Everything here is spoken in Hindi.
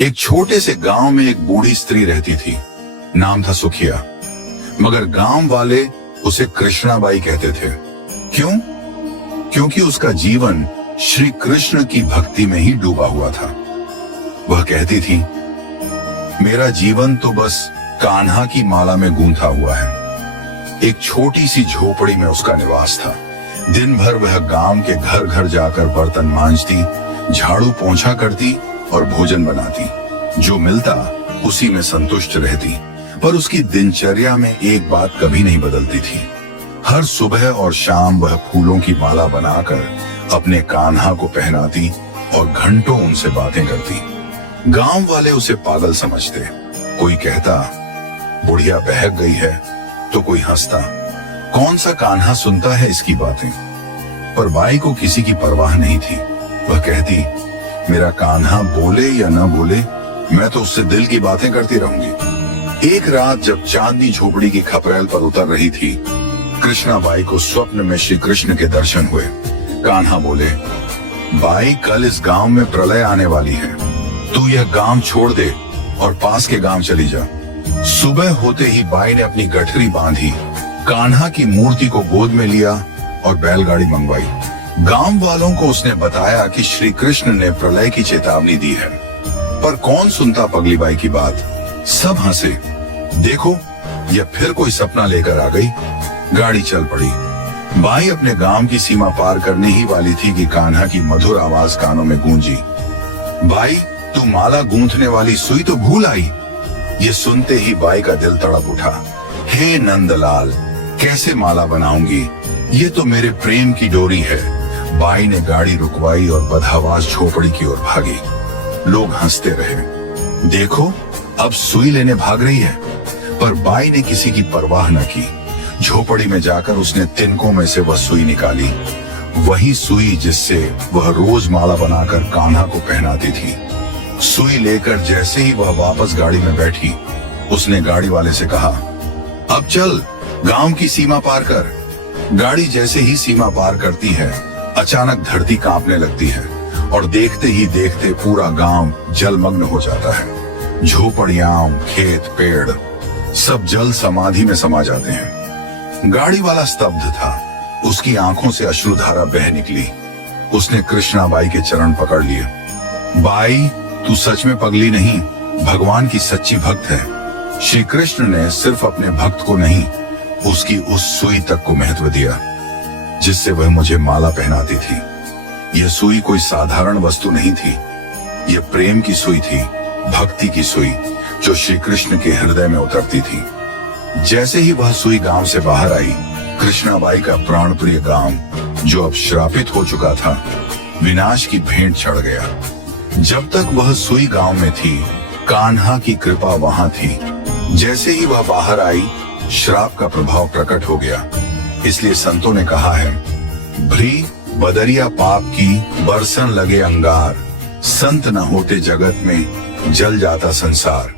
एक छोटे से गांव में एक बूढ़ी स्त्री रहती थी। नाम था सुखिया, मगर गांव वाले उसे कृष्णाबाई कहते थे। क्यों? क्योंकि उसका जीवन श्री कृष्ण की भक्ति में ही डूबा हुआ था। वह कहती थी, मेरा जीवन तो बस कान्हा की माला में गूंथा हुआ है। एक छोटी सी झोपड़ी में उसका निवास था। दिन भर वह गांव के घर घर जाकर बर्तन मांजती, झाड़ू पोंछा करती और भोजन बनाती। जो मिलता उसी में संतुष्ट रहती। पर उसकी दिनचर्या में एक बात कभी नहीं बदलती थी। हर सुबह और शाम वह फूलों की माला बनाकर अपने कान्हा को पहनाती और घंटों उनसे बातें करती। गांव वाले उसे पागल समझते। कोई कहता बुढ़िया बहक गई है, तो कोई हंसता, कौन सा कान्हा सुनता है इसकी बातें। पर बाई को किसी की परवाह नहीं थी। वह कहती, मेरा कान्हा बोले या न बोले, मैं तो उससे दिल की बातें करती रहूंगी। एक रात जब चांदनी झोपड़ी की खपरेल पर उतर रही थी, कृष्णाबाई को स्वप्न में श्री कृष्ण के दर्शन हुए। कान्हा बोले, बाई कल इस गांव में प्रलय आने वाली है, तू यह गांव छोड़ दे और पास के गांव चली जा। सुबह होते ही बाई ने अपनी गठरी बांधी, कान्हा की मूर्ति को गोद में लिया और बैलगाड़ी मंगवाई। गांव वालों को उसने बताया कि श्री कृष्ण ने प्रलय की चेतावनी दी है। पर कौन सुनता पगली बाई की बात। सब हंसे। देखो, यह फिर कोई सपना लेकर आ गई। गाड़ी चल पड़ी। बाई अपने गांव की सीमा पार करने ही वाली थी कि कान्हा की मधुर आवाज कानों में गूंजी, बाई तू माला गूंथने वाली सुई तो भूल आई। ये सुनते ही बाई का दिल तड़प उठा। हे नंदलाल, कैसे माला बनाऊंगी, ये तो मेरे प्रेम की डोरी है। बाई ने गाड़ी रुकवाई और बदहवास झोपड़ी की ओर भागी। लोग हंसते रहे। देखो, अब सुई लेने भाग रही है। पर बाई ने किसी की परवाह न की। झोपड़ी में जाकर उसने तिनकों में से वह सुई निकाली, वही सुई जिससे वह रोज माला बनाकर कान्हा को पहनाती थी। सुई लेकर जैसे ही वह वापस गाड़ी में बैठी, उसने गाड़ी वाले से कहा, अब चल, गांव की सीमा पार कर। गाड़ी जैसे ही सीमा पार करती है, अचानक धरती कांपने लगती है और देखते ही देखते पूरा गांव जलमग्न हो जाता है। झोपड़ियां, खेत, पेड़ सब जल समाधि में समा जाते हैं। गाड़ी वाला स्तब्ध था। उसकी आंखों से अश्रुधारा बह निकली। उसने कृष्णाबाई के चरण पकड़ लिए। बाई, तू सच में पगली नहीं, भगवान की सच्ची भक्त है। श्री कृष्ण ने सिर्फ अपने भक्त को नहीं, उसकी उस सुई तक को महत्व दिया जिससे वह मुझे माला पहनाती थी। यह सुई कोई साधारण वस्तु नहीं थी। यह प्रेम की सुई थी, भक्ति की सुई, जो श्री कृष्ण के हृदय में उतरती थी। जैसे ही वह सुई गांव से बाहर आई, कृष्णाबाई का प्राण प्रिय गांव, जो अब श्रापित हो चुका था, विनाश की भेंट चढ़ गया। जब तक वह सुई गांव में थी, कान्हा की कृपा वहां थी। जैसे ही वह बाहर आई, श्राप का प्रभाव प्रकट हो गया। इसलिए संतों ने कहा है, भ्री बदरिया पाप की बरसन लगे अंगार, संत न होते जगत में जल जाता संसार।